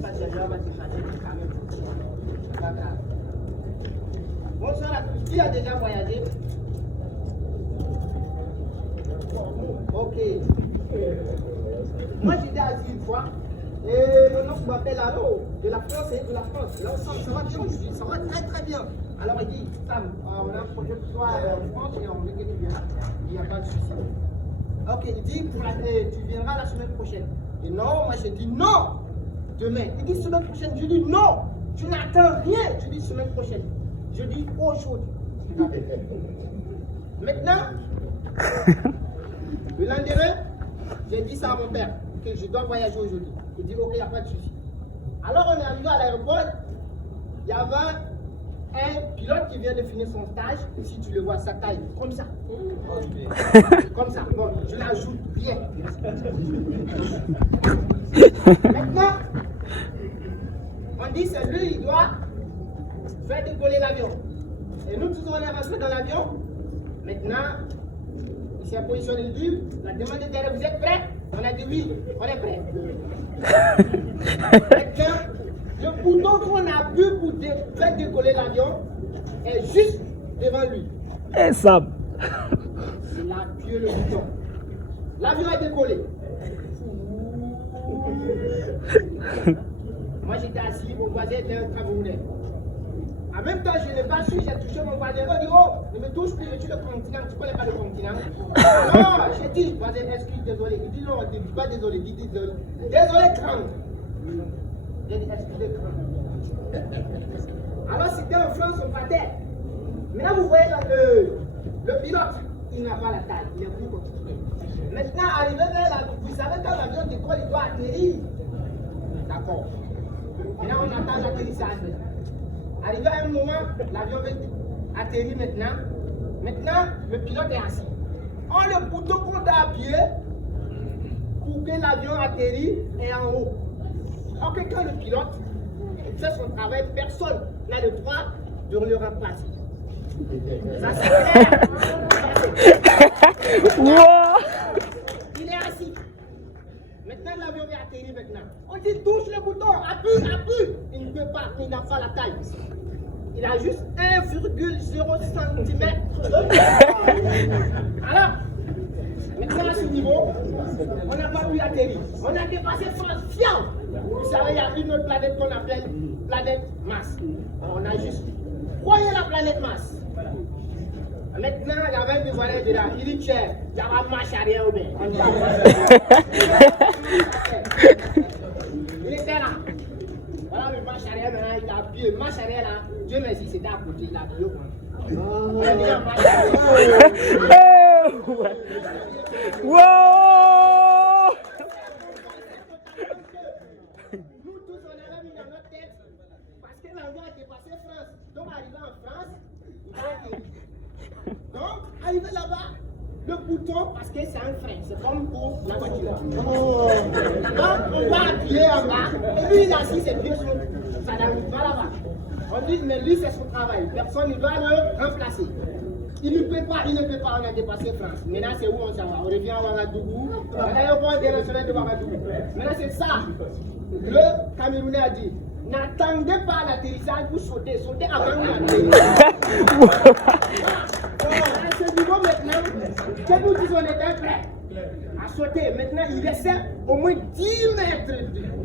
passager va se charger du camion. C'est pas grave. Bonsoir à tous. Qui a déjà voyagé? Ok. Moi j'étais assis une fois et mon oncle m'appelle allô de la France et de la France. Là ça va bien, je dis ça va très très bien. Alors il dit Sam, on a un projet pour toi en France et on veut que tu viennes. Il n'y a pas de souci. Ok, il dit tu viendras la semaine prochaine. Et non, moi j'ai dit non. Demain. Il dit semaine prochaine. Je dis non. Tu n'attends rien. Je dis semaine prochaine. Je dis eau chaude. Maintenant, le lendemain, j'ai dit ça à mon père, que je dois voyager aujourd'hui. Il dit ok, il n'y a pas de souci. Alors on est arrivé à l'aéroport, il y avait un pilote qui vient de finir son stage. Si tu le vois, sa taille, comme ça. Comme ça. Bon, je l'ajoute bien. Maintenant, on dit c'est lui, il doit faire décoller l'avion. Et nous tous on est rentrés dans l'avion. Maintenant, il s'est positionné, il dit, la demande était là, vous êtes prêts? On a dit oui, on est prêts. Maintenant, le bouton qu'on a pu pour faire décoller l'avion est juste devant lui. Et ça. Il a appuyé le bouton. L'avion a décollé. Moi j'étais assis, mon voisin était un Camerounais. En même temps, je n'ai pas su, j'ai touché mon voisin. Il dit, oh, ne me touche plus, je suis le continent, tu ne connais pas le continent. Non, j'ai dit, voisin, excuse, désolé. Il dit, non, ne dis pas désolé, dis désolé. Désolé, crâne. J'ai dit, excusez, crâne. Alors, c'était en France, on partait. Maintenant, vous voyez là, le pilote, il n'a pas la taille, il est plus compliqué. Maintenant, arrivé vers là, vous savez, quand l'avion décolle, il doit atterrir. D'accord. Maintenant, on attend l'atterrissage. Arrivé à un moment, l'avion va atterrir maintenant. Maintenant, le pilote est assis. On le bouton qu'on a appuyé pour que l'avion atterrisse est en haut. Alors que quand le pilote fait son travail, personne n'a le droit de le remplacer. Ça c'est clair. Il est assis. Maintenant, l'avion va atterrir maintenant. On dit touche le bouton, appuie, appuie. Il ne peut pas, il n'a pas la taille. Il a juste 1,0 cm. Alors, maintenant à ce niveau, on n'a pas pu atterrir. On a dépassé France fiant. Vous savez, il y a une autre planète qu'on appelle planète Mars. On a juste croyé la planète Mars. Maintenant, il y avait une voiture de là. Il dit, tiens, il y a la marche arrière ou bien. Il était là. Voilà le marche arrière maintenant, il a appuyé. Marche arrière là, Dieu merci, c'était à côté, il a appuyé. On est bien en marche arrière. Nous tous, on avait mis dans notre tête, parce que l'avion a dépassé France. Donc, arrivé en France, il va atterrir. Donc, arrivé là-bas, le bouton, parce que c'est un frein, c'est comme pour la voiture. Donc, on va appuyer en bas, et lui, il a assis ses pieds sur ça n'arrive pas là-bas. On dit, mais lui, c'est son travail. Personne ne doit le remplacer. Il ne peut pas, on a dépassé France. Maintenant, c'est où on s'en va? On revient à Ouagadougou. À l'aéroport international de Ouagadougou. Maintenant, c'est ça. Le Camerounais a dit, n'attendez pas l'atterrissage pour sauter. Sautez avant l'atterrissage. À ce niveau maintenant, que nous disons, on était prêts à sauter. Maintenant, il essaie au moins 10 mètres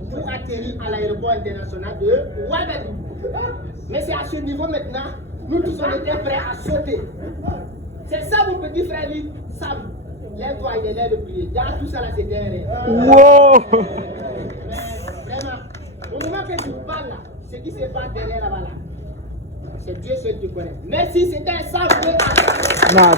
pour atterrir à l'aéroport international de Ouagadougou. Mais c'est à ce niveau maintenant, nous tous on était prêts à sauter. C'est ça mon petit frère dit, Sam, lève-toi, il est l'air de prier. Dans tout ça là, c'était un rêve. Wow! Vraiment, au moment que tu parles là, ce qui se passe derrière là-bas là, c'est Dieu seul qui connaît. Mais si c'était un sang, Non,